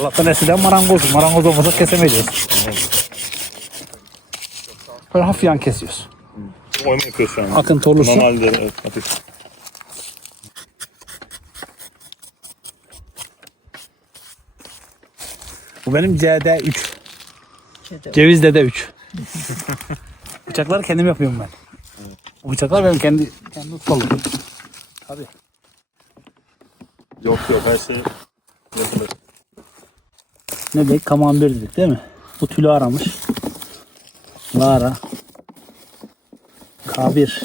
Allah'tan eskiden marangoz. Marangoz olmasa kesemeyeceğiz. Böyle hafif yan kesiyoruz. Oyma yapıyoruz şu an. Akıntı olursa. Normalde evet, hafif. Bu benim CD3. Ceviz Dede 3. Bıçakları kendim yapıyorum ben. Bu bıçaklar benim kendi kendi ustallığım. Tabii. Yok yok her şey yapılır. Ne dedik? Kamambir dedik değil mi? Bu tülü aramış. Lara. K1.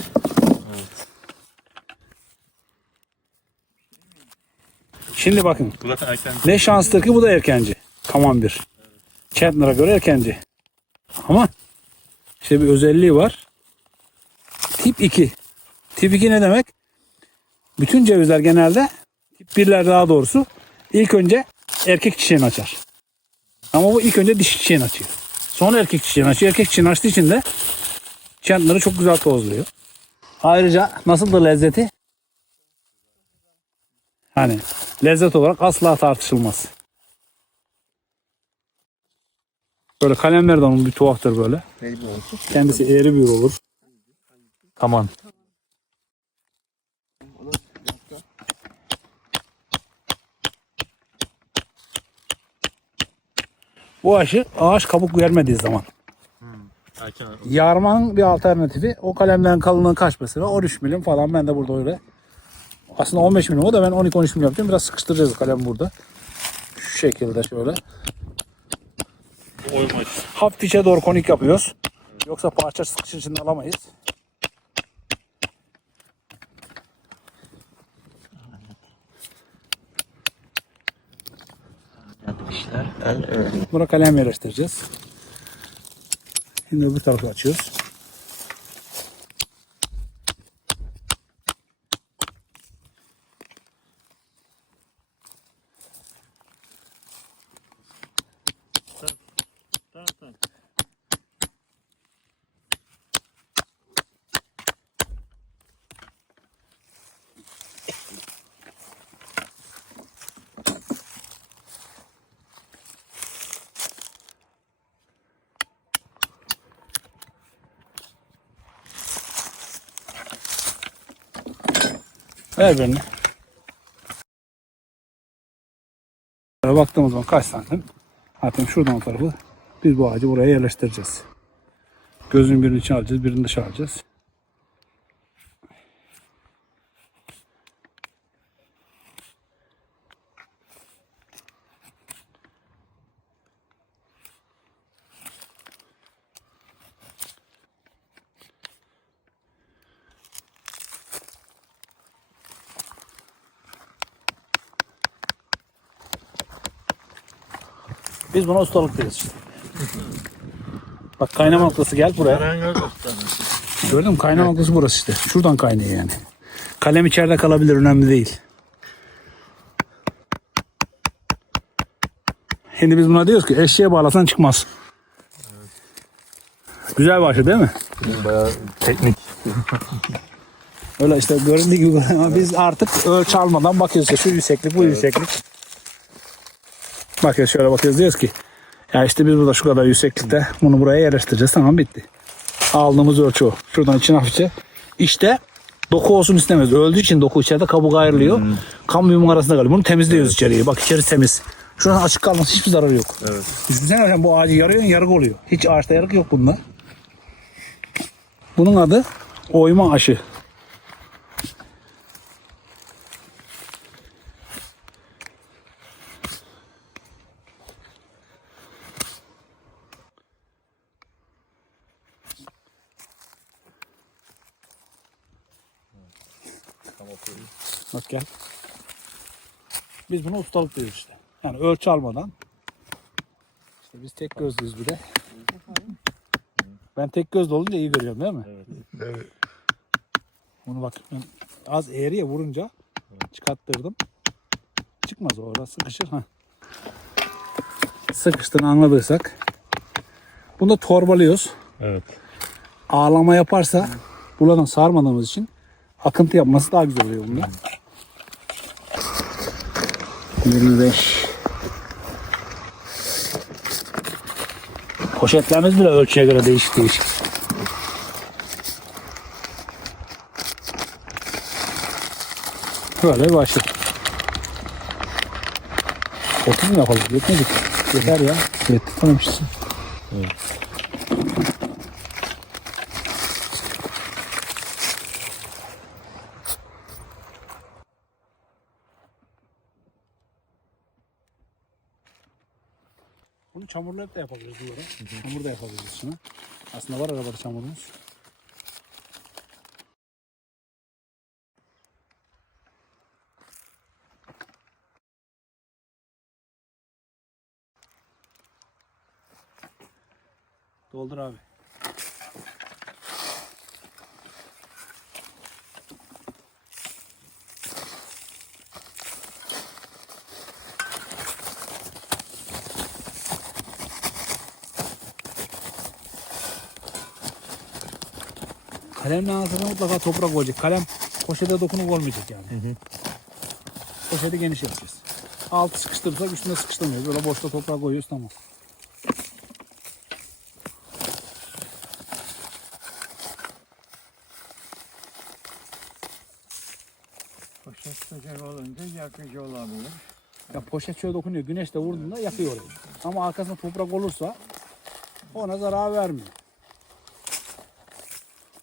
Şimdi bakın. Bu zaten erken. Ne şanstır ki bu da erkenci. Kamambir. Chandler'a göre erkenci. Ama işte bir özelliği var. Tip 2. Tip 2 ne demek? Bütün cevizler genelde tip 1'ler daha doğrusu ilk önce erkek çiçeğini açar. Ama bu ilk önce dişi çiçeğini açıyor. Sonra erkek çiçeğini açıyor. Erkek çiçeğini açtığı için de Chandler'ı çok güzel tozluyor. Ayrıca nasıldır lezzeti? Hani lezzet olarak asla tartışılmaz. Böyle kalemler de onun bir tuhaftır böyle. Kendisi eğri bir olur. Tamam. Bu aşı ağaç kabuk vermediği zaman. Erken. Yarmanın bir alternatifi o kalemlerin kalınlığı kaç mesela? 13 milim falan ben de burada öyle. Aslında 15 milim o da ben 12-13 milim yapacağım. Biraz sıkıştıracağız kalem burada. Şu şekilde şöyle. Oyma. Hafif içe doğru konik yapıyoruz. Yoksa parça sıkışır içinde alamayız. Buna kalem yerleştireceğiz. Şimdi öbür tarafı açıyoruz. Ver birini. Baktığımız zaman kaç santim? Zaten şuradan o tarafı biz bu ağacı buraya yerleştireceğiz. Gözün birini içine alacağız, birini dışarı alacağız. Biz buna ustalık deriz işte. Bak kaynama noktası gel buraya. Gördün mü? Kaynama noktası burası işte. Şuradan kaynıyor yani. Kalem içeride kalabilir önemli değil. Şimdi biz buna diyoruz ki eşeğe bağlasan çıkmaz. Güzel başı değil mi? Bayağı teknik. Öyle işte göründüğü gibi ama biz artık ölçü almadan bakıyoruz işte şu yükseklik bu yükseklik. Bakıyoruz şöyle bakıyoruz diyoruz ki ya işte biz burada şu kadar yükseklikte bunu buraya yerleştireceğiz tamam bitti. Aldığımız ölçü o. Şuradan için hafifçe. İşte doku olsun istemez. Öldüğü için doku içeride kabuk ayrılıyor. Kamyonun arasında kalıyor. Bunu temizliyoruz içeriye. Bak içerisi temiz. Şuradan açık kalması hiçbir zararı yok. Evet. Düşünsene hocam bu ağacı yarıyorsun yarık oluyor. Hiç ağaçta yarık yok bunda. Bunun adı oyma aşı. Bak gel. Biz buna ustalık diyoruz işte. Yani ölçü almadan. İşte biz tek gözlüyüz bir de. Ben tek gözlü olunca iyi görüyorum değil mi? Evet. Bunu bak ben az eğriye vurunca çıkarttırdım. Çıkmaz o orada sıkışır. ha. Sıkıştığını anladıysak. Bunu da torbalıyoruz. Evet. Ağlama yaparsa buradan sarmadığımız için akıntı yapması daha güzel oluyor bunun. 25 Poşetlerimiz bile ölçüye göre değişik değişik. Böyle başlıyor. 30 mu yapalım? Yetmedi. Yeter ya. Yetti tamam işte. Evet. Çamurla hep de yapabiliriz duvara. Çamur da yapabiliriz şuna. Aslında var arabada çamurumuz. Doldur abi. Kalemle anlatırken mutlaka toprak olacak. Kalem poşete dokunup olmayacak yani. Poşeti geniş yapacağız. Altı sıkıştırırsak üstüne sıkıştırmıyoruz. Böyle boşta toprak koyuyoruz tamam. Poşet sıcak olunca yakıcı olabilir. Ya poşet şöyle dokunuyor. Güneş de vurduğunda yakıyor. Ama arkasında toprak olursa ona zarar vermiyor.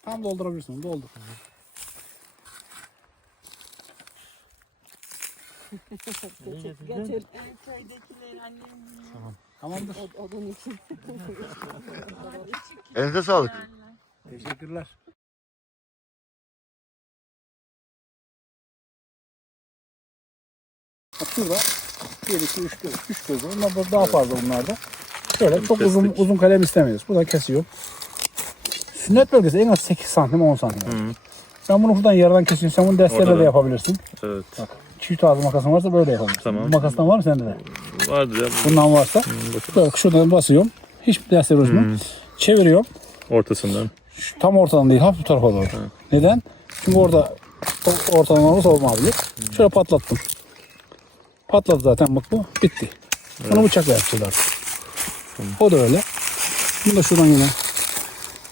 Tam doldurabilirsin. Doldur. Getir. Köydekiler annem Tamamdır. od- odun için. Elinize sağlık. Teşekkürler. Bak şurada 1, 2, 3 göz. 3 göz. Bunlar da daha fazla bunlarda. Şöyle çok uzun uzun kalem istemiyoruz. Buradan kesiyorum. Sünnet bölgesi en az 8 santim 10 santim. Hı. Sen bunu buradan yarıdan kesiyorsun. Sen bunu Orada de yapabilirsin. Evet. Çift ağzı makasın varsa böyle yapabilirsin. Tamam. Bu makastan var mı sende de? Vardır ya. Bundan varsa. Böyle şuradan basıyorum. Hiçbir destek uğraşmıyorum. Çeviriyorum. Ortasından. Şu tam ortadan değil, hafif bu tarafa doğru. Neden? Çünkü orada o- ortadan olursa olmayabilir. Şöyle patlattım. Patladı zaten bak bu. Bitti. Bunu bıçakla yapacağız artık. O da öyle. Bunu da şuradan yine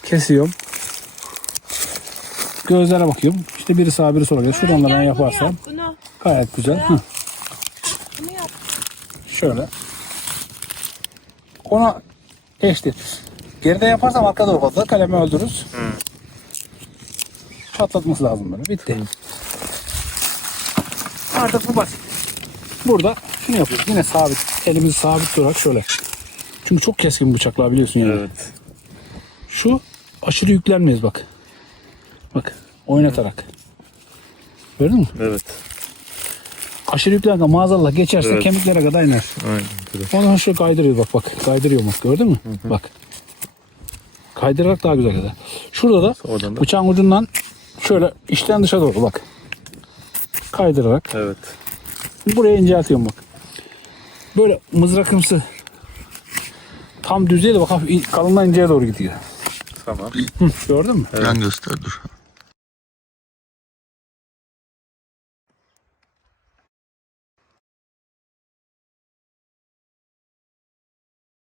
kesiyorum. Gözlere bakıyorum. İşte biri sağa biri sola. Şuradan da ben yaparsam Bunu, gayet güzel. Hı. bunu yap. Şöyle. Ona geçti. Geride yaparsam arkada doğru patlar. Kalemi öldürürüz. Patlatması lazım böyle. Bitti. Artık bu basit. Burada şunu yapıyoruz. Yine sabit. Elimizi sabit tutarak şöyle. Çünkü çok keskin bıçaklar biliyorsun yani. Evet. Şu aşırı yüklenmeyiz bak. Bak oynatarak. Gördün mü? Evet. Aşırı yüklenirken maazallah geçerse Evet. kemiklere kadar iner. Aynen. Güzel. Ondan şöyle kaydırıyor bak bak. Kaydırıyor bak gördün mü? Bak. Kaydırarak daha güzel gider. Şurada da Oradan da. bıçağın ucundan şöyle içten dışa doğru bak. Kaydırarak. Evet. Buraya inceltiyorum bak. Böyle mızrakımsı. Tam düz değil de bak hafif kalından inceye doğru gidiyor. Tamam. Gördün mü? Yan göster dur.